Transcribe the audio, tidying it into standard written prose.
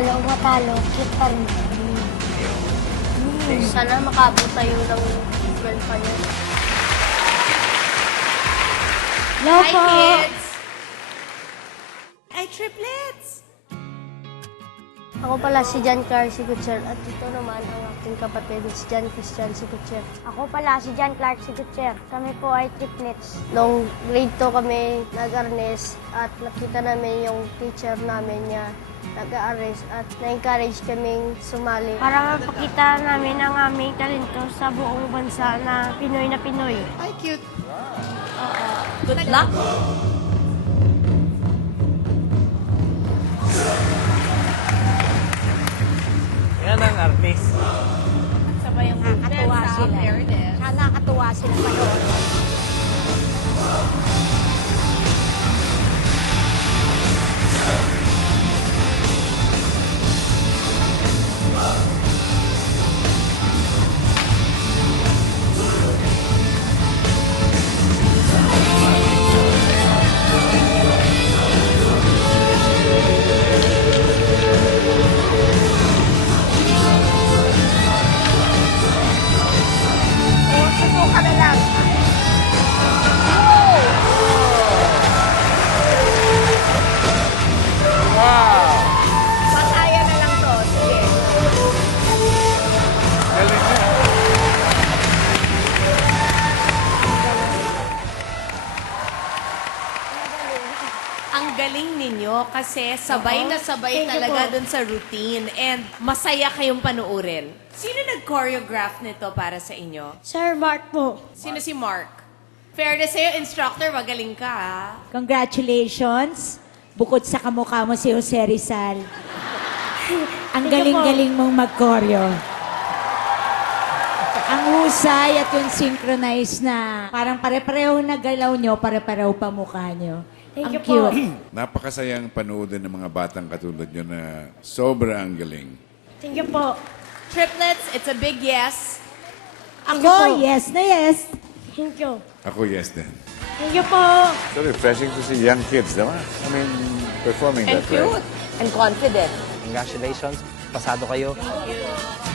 Panalo o matalo, cute pa rin. Sana makaabot tayo ng girl pa niya. Hello Hi, po! kids! Ay, triplets! Ako pala si John Clark Sigutcher at ito naman ang aking kapatid, si John Christian Sigutcher. Ako pala si John Clark Sigutcher. Kami po ay triplets. Noong grade 2 kami nag-arnes at nakita namin yung teacher namin niya nag-arrest at na-encourage kaming sumali. Para mapakita namin ang aming talento sa buong bansa na Pinoy na Pinoy. Ay, cute. Good luck. Yan ang artist. Sabay ang Nakakatuwa movements, sila. fairness. Nakakatuwa sila panood. Susuka na lang. Wow! Masaya na lang to. Sige. Galing niya. Ang galing ninyo kasi sabay na sabay Thank you talaga po. dun sa routine and masaya kayong panuorin. Sino nag-choreograph nito para sa inyo? Sir Mark po. Sino si Mark? Fairness sa'yo, instructor, magaling ka, ha? Congratulations. Bukod sa kamukha mo si Jose Rizal. Ang Thank you galing-galing mong mag-choreo. Ang husay at yung synchronize na parang pare-pareho na galaw nyo, pare-pareho pa mukha nyo. Thank Ang you po. cute. Napakasayang panoodin ng mga batang katulad nyo na sobra ang galing. Thank you po. Triplets, it's a big yes. Thank you po. Ako, yes na yes. Thank you. Ako, yes din. Thank you po. So refreshing to see young kids, diba? I mean, performing And that way. cute. And confident. Congratulations. Pasado kayo. Thank you.